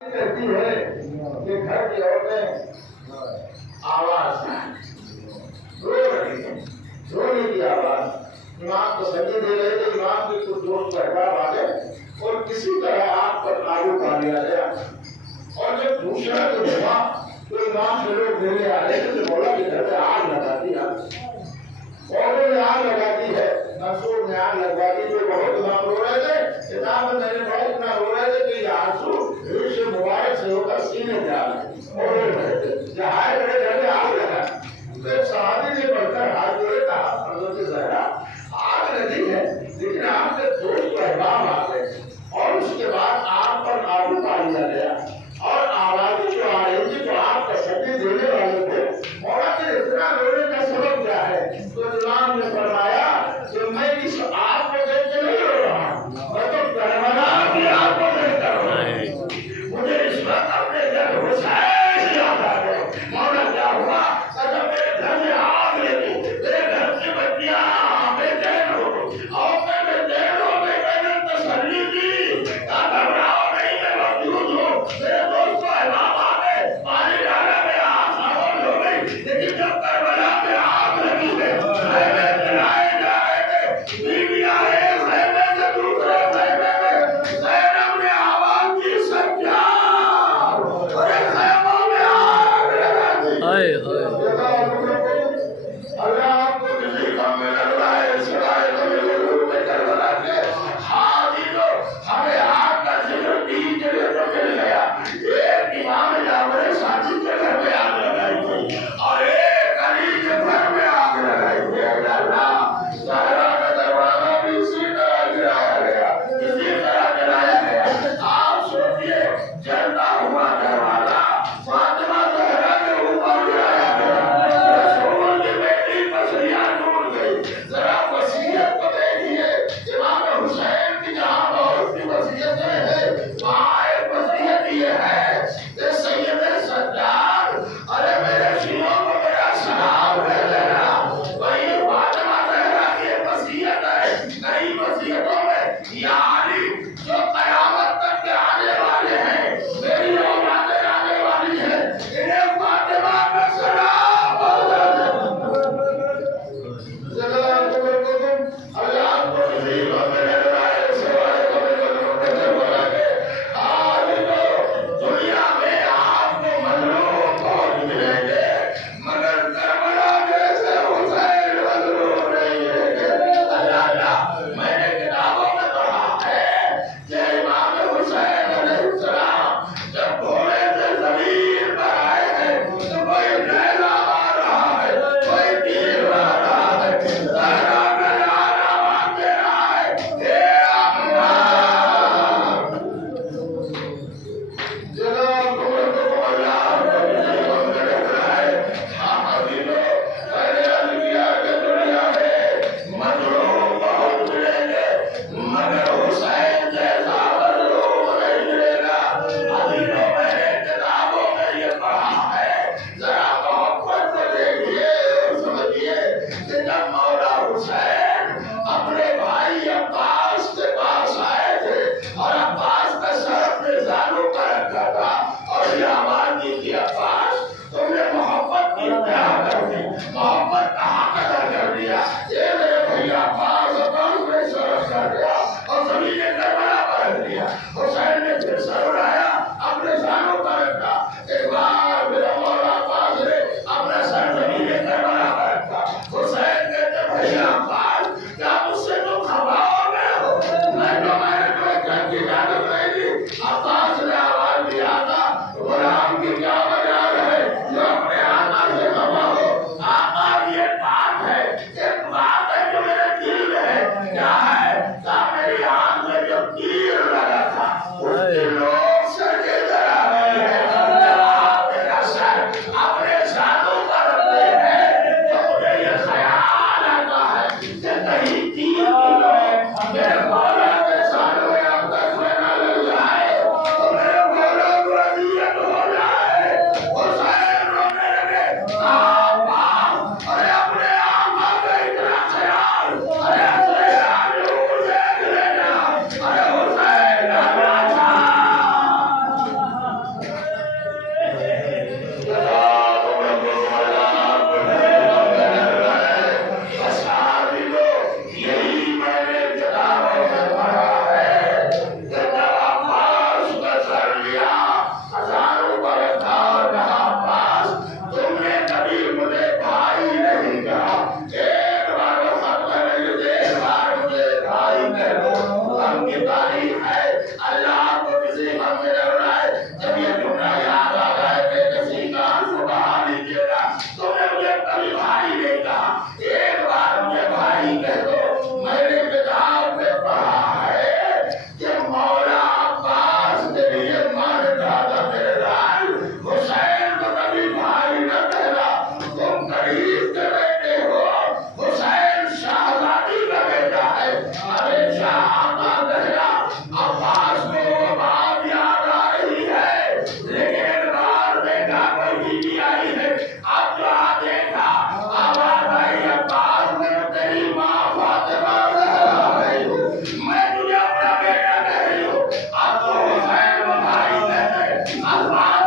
कहती है कि घर की औरतें आवाज रो रही है, रोने की आवाज। इमाम को सजी दे रहे थे, इमाम के कुछ दोस्त बहकार आ गए और किसी तरह आग पर काबू पा लिया गया। और जब दूसरा जो हुआ तो इमाम से लोग मिलने आ रहे थे तो बोला कि घर में आग लगा दिया, औरों ने आग लगा दी है, मंसूर ने आग लगवा दी। जो बहुत इमाम रो रहे थे, किताब में मैंने पढ़ा इतना रो रहे थे कि ये आंसू से मुबारक से होकर सीने जा रहे जहां बड़े घर में आग लगा। तो एक सहाबी ने बढ़कर हाथ जोड़े, कहा हज़रत ज़हरा आग लगी है लेकिन आपके दोस्त अहबाब आ गए और उसके बाद आग पर काबू पा लिया गया और आवाजें जो आ रही थी जो आप तसल्ली देने वाले थे, मौला के इतना रोने का सबब क्या है? तो इमाम ने फरमाया कि मैं इस आग को देख के नहीं रो रहा, मैं तो करबला की आग को देख कर रो रहा हूं। मुझे इस वक्त अपने घर हुसैन याद आ गए। मौला क्या हुआ? अगर मेरे घर में आग लगी, मेरे घर की बच्चियां बेचैन हो गई और मैं बेचैन हो गई, मैंने तसल्ली दी, घबराओ नहीं, मैं मौजूद हूँ। मेरे दोस्त को अहबाब आ गए, पानी डाला, मेरा आँख खामोश हो गई। लेकिन जब करबला में आग लगी है, खैमे जलाए जा रहे थे, बीवियां एक खैमे से दूसरे खैमे में, ज़ैनब ने आवाज दी, सज्जाद, अरे खैमों में आग लगा दी। हाय हाय अल्लाह आपको किसी काम में लगाए, सिवाय में करबला के हाजी को हमें आग का जिक्र दीन के लिए तो मिल गया। एक इमाम जावरे साथी के घर में आग लगाई गई और एक अली के घर में आग लगाई गई। अल्लाह ज़हरा का दरवाजा भी इसी तरह गिराया गया, इसी तरह गिराया गया। आप सोचिए जलता हुआ दरवाजा फातिमा ज़हरा के ऊपर गिराया गया, रसूल की बेटी बसरिया टूट गई। जरा वसीयत को देखिए, इमाम हुसैन की जहां बहुत सी वसीयतें हैं वहां एक वसीयत ये है कि सैयद सज्जाद, अरे मेरे शियों को मेरा सलाम दे देना। वही फातिमा ज़हरा की वसीयत है। नई वसीयतों में यानी जो कयामत तक के आने वाले हैं, मेरी औलाद आसमान